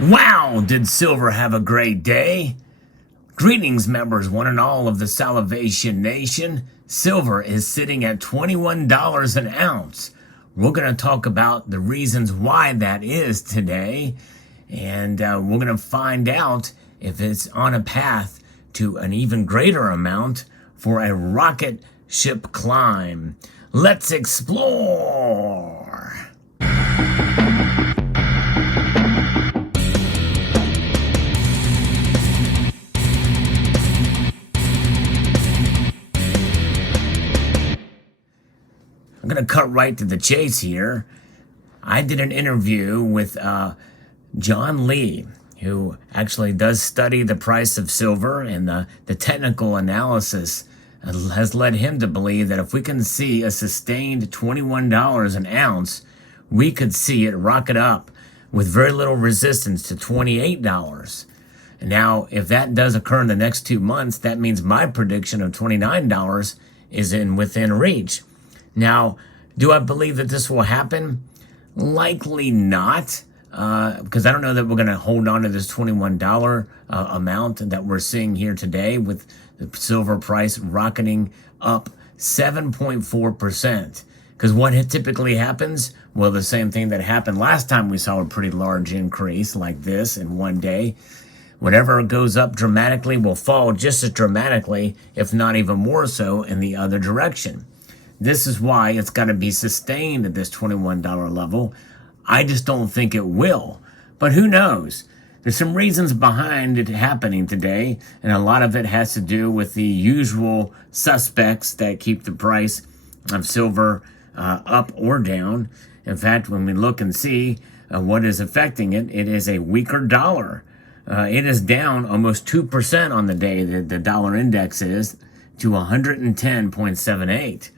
Wow, did Silver have a great day? Greetings, members, one and all of the Salvation Nation. Silver is sitting at $21 an ounce. We're going to talk about the reasons why that is today, and we're going to find out if it's on a path to an even greater amount for a rocket ship climb. Let's explore! I'm going to cut right to the chase here. I did an interview with John Lee, who actually does study the price of silver, and the technical analysis has led him to believe that if we can see a sustained $21 an ounce, we could see it rocket up with very little resistance to $28. And now, if that does occur in the next 2 months, that means my prediction of $29 is within reach. Now, do I believe that this will happen? Likely not, because I don't know that we're going to hold on to this $21 amount that we're seeing here today, with the silver price rocketing up 7.4%. Because what typically happens? Well, the same thing that happened last time we saw a pretty large increase like this in one day. Whatever goes up dramatically will fall just as dramatically, if not even more so, in the other direction. This is why it's got to be sustained at this $21 level. I just don't think it will. But who knows? There's some reasons behind it happening today, and a lot of it has to do with the usual suspects that keep the price of silver up or down. In fact, when we look and see what is affecting it, it is a weaker dollar. It is down almost 2% on the day. The dollar index is to 110.78.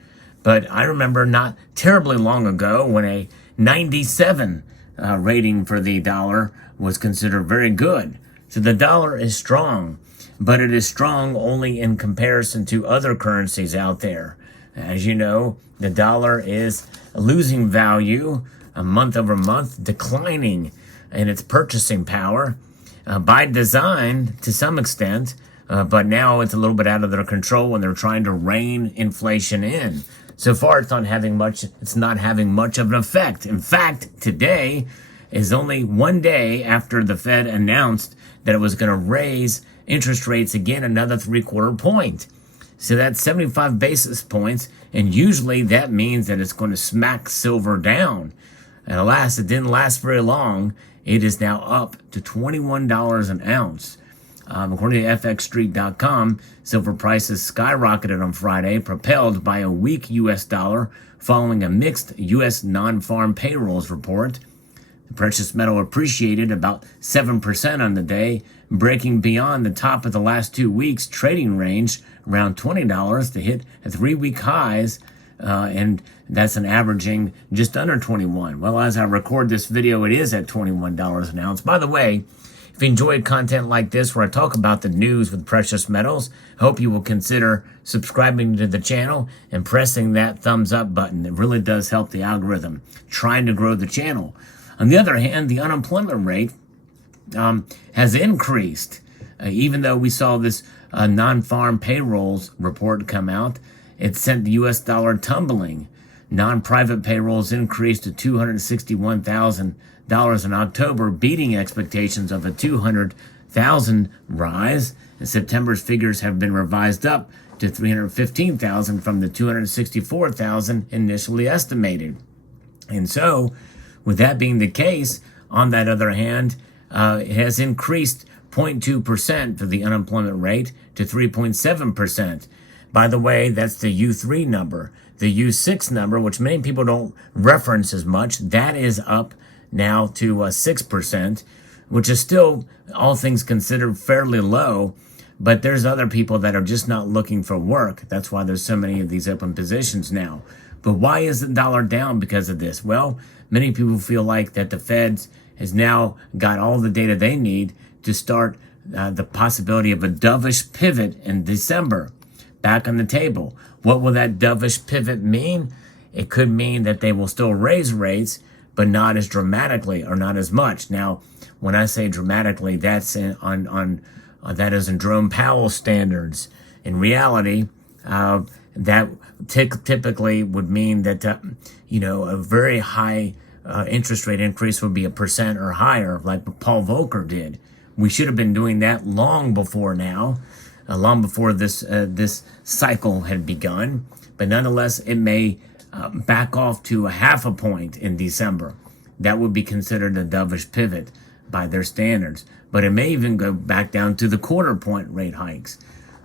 But I remember not terribly long ago when a 97 rating for the dollar was considered very good. So the dollar is strong, but it is strong only in comparison to other currencies out there. As you know, the dollar is losing value month over month, declining in its purchasing power by design to some extent, but now it's a little bit out of their control when they're trying to rein inflation in. So far, it's not having much of an effect. In fact, today is only one day after the Fed announced that it was going to raise interest rates again another 3/4 point. So that's 75 basis points, and usually that means that it's going to smack silver down. And alas, it didn't last very long. It is now up to $21 an ounce. According to FXStreet.com, silver prices skyrocketed on Friday, propelled by a weak U.S. dollar following a mixed U.S. non-farm payrolls report. The precious metal appreciated about 7% on the day, breaking beyond the top of the last 2 weeks' trading range, around $20 to hit 3-week highs, and that's an averaging just under 21. Well, as I record this video, it is at $21 an ounce. By the way, if you enjoy content like this where I talk about the news with precious metals, I hope you will consider subscribing to the channel and pressing that thumbs up button. It really does help the algorithm trying to grow the channel. On the other hand, the unemployment rate has increased. Even though we saw this non-farm payrolls report come out, it sent the U.S. dollar tumbling. Non-private payrolls increased to $261,000 in October, beating expectations of a 200,000 rise. And September's figures have been revised up to 315,000 from the 264,000 initially estimated. And so, with that being the case, on that other hand, it has increased 0.2% for the unemployment rate to 3.7%. By the way, that's the U3 number. The U6 number, which many people don't reference as much, that is up now to 6%, which is still, all things considered, fairly low. But there's other people that are just not looking for work. That's why there's so many of these open positions now. But why is the dollar down because of this? Well, many people feel like that the Fed has now got all the data they need to start the possibility of a dovish pivot in December. Back on the table. What will that dovish pivot mean? It could mean that they will still raise rates, but not as dramatically or not as much. Now, when I say dramatically, that's that is in Jerome Powell standards. In reality, that typically would mean that a very high interest rate increase would be 1% or higher, like Paul Volcker did. We should have been doing that long before now, long before this cycle had begun. But nonetheless, it may back off to a 0.5 point in December. That would be considered a dovish pivot by their standards. But it may even go back down to the 0.25 point rate hikes.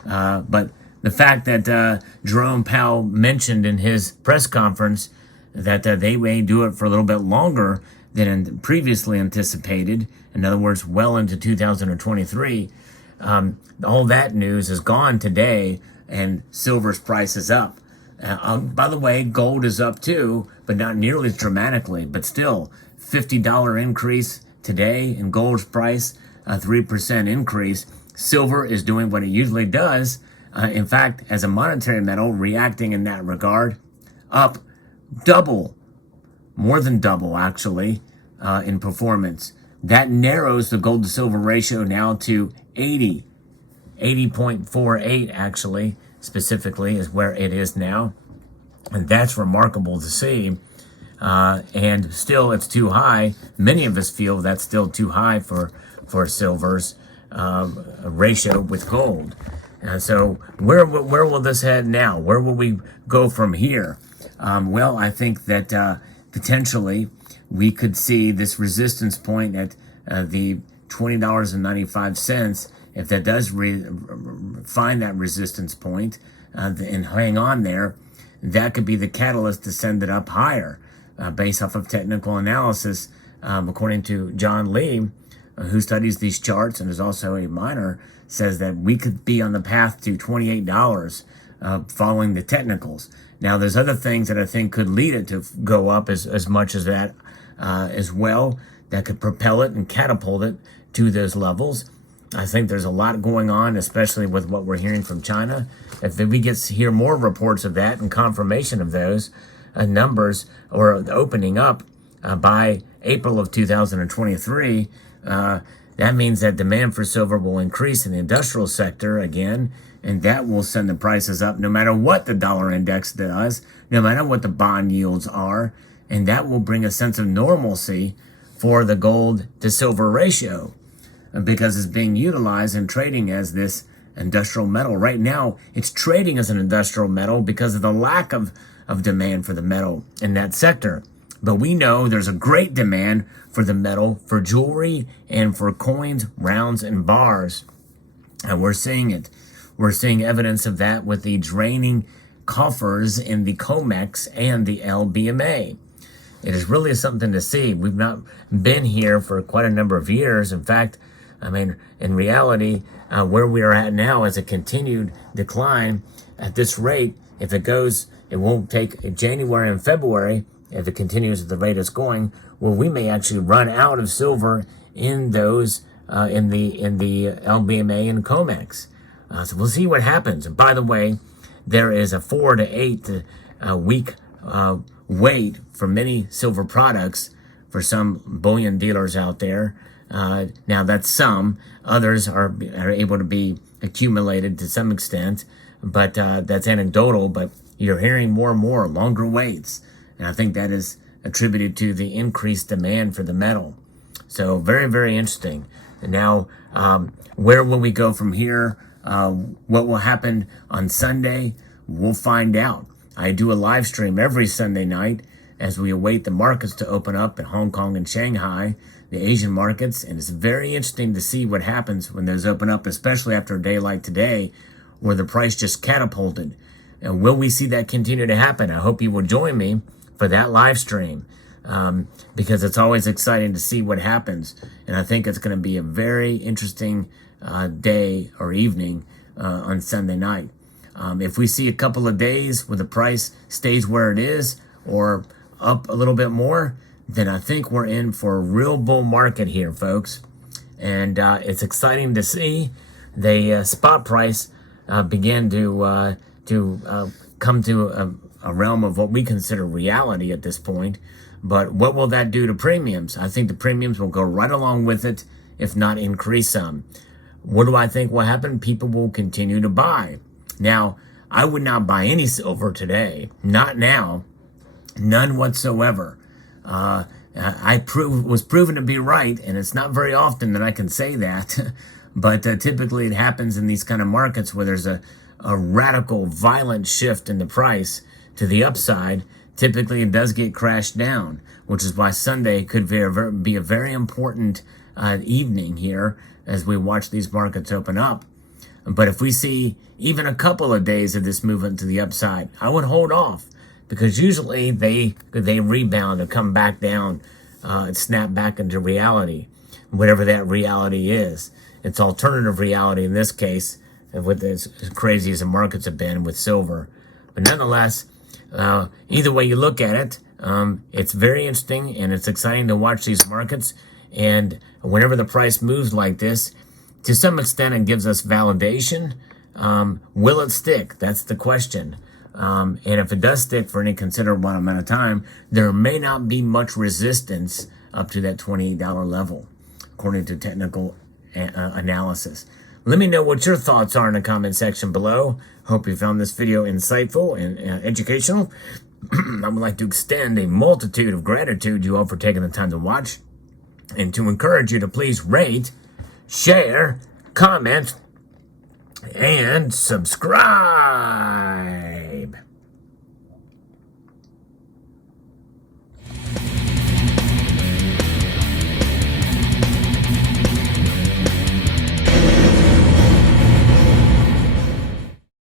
But the fact that Jerome Powell mentioned in his press conference that they may do it for a little bit longer than previously anticipated, in other words, well into 2023, all that news is gone today, and silver's price is up. By the way, gold is up too, but not nearly as dramatically, but still, $50 increase today in gold's price, a 3% increase. Silver is doing what it usually does. In fact, as a monetary metal, reacting in that regard, up double, more than double actually, in performance. That narrows the gold to silver ratio now to 80.48 actually, specifically is where it is now. And that's remarkable to see. And still it's too high. Many of us feel that's still too high for silver's ratio with gold. And so where will this head now? Where will we go from here? Well, I think that potentially we could see this resistance point at the $20.95. If that does find that resistance point and hang on there, that could be the catalyst to send it up higher based off of technical analysis. According to John Lee, who studies these charts and is also a miner, says that we could be on the path to $28 following the technicals. Now, there's other things that I think could lead it to go up as much as that as well, that could propel it and catapult it to those levels. I think there's a lot going on, especially with what we're hearing from China. If we get to hear more reports of that and confirmation of those numbers or opening up by April of 2023, that means that demand for silver will increase in the industrial sector again, and that will send the prices up no matter what the dollar index does, no matter what the bond yields are, and that will bring a sense of normalcy for the gold to silver ratio because it's being utilized and trading as this industrial metal. Right now, it's trading as an industrial metal because of the lack of demand for the metal in that sector. But we know there's a great demand for the metal, for jewelry, and for coins, rounds, and bars. And we're seeing it. We're seeing evidence of that with the draining coffers in the COMEX and the LBMA. It is really something to see. We've not been here for quite a number of years. In fact, I mean, in reality, where we are at now is a continued decline at this rate. If it goes, it won't take January and February. If it continues at the rate it's going, well, we may actually run out of silver in those in the LBMA and COMEX. So we'll see what happens. And by the way, there is a 4 to 8 week wait for many silver products for some bullion dealers out there. Now that's some. Others are able to be accumulated to some extent, but that's anecdotal. But you're hearing more and more longer waits. And I think that is attributed to the increased demand for the metal. So very, very interesting. And now, where will we go from here? What will happen on Sunday? We'll find out. I do a live stream every Sunday night as we await the markets to open up in Hong Kong and Shanghai, the Asian markets. And it's very interesting to see what happens when those open up, especially after a day like today, where the price just catapulted. And will we see that continue to happen? I hope you will join me for that live stream, because it's always exciting to see what happens. And I think it's going to be a very interesting day or evening on Sunday night. If we see a couple of days where the price stays where it is or up a little bit more, then I think we're in for a real bull market here, folks. And it's exciting to see the spot price begin to come to a realm of what we consider reality at this point. But what will that do to premiums? I think the premiums will go right along with it, if not increase some. What do I think will happen? People will continue to buy. Now, I would not buy any silver today. Not now. None whatsoever. Was proven to be right, and it's not very often that I can say that. But typically it happens in these kind of markets where there's a radical, violent shift in the price to the upside. Typically it does get crashed down, which is why Sunday could be a very important evening here as we watch these markets open up. But if we see even a couple of days of this movement to the upside, I would hold off, because usually they rebound and come back down and snap back into reality, whatever that reality is. It's alternative reality in this case, with as crazy as the markets have been with silver. But nonetheless, either way you look at it, it's very interesting and it's exciting to watch these markets. And whenever the price moves like this, to some extent it gives us validation. Will it stick? That's the question. And if it does stick for any considerable amount of time, there may not be much resistance up to that $28 level, according to technical analysis. Let me know what your thoughts are in the comment section below. Hope you found this video insightful and educational. I would like to extend a multitude of gratitude to you all for taking the time to watch, and to encourage you to please rate, share, comment, and subscribe.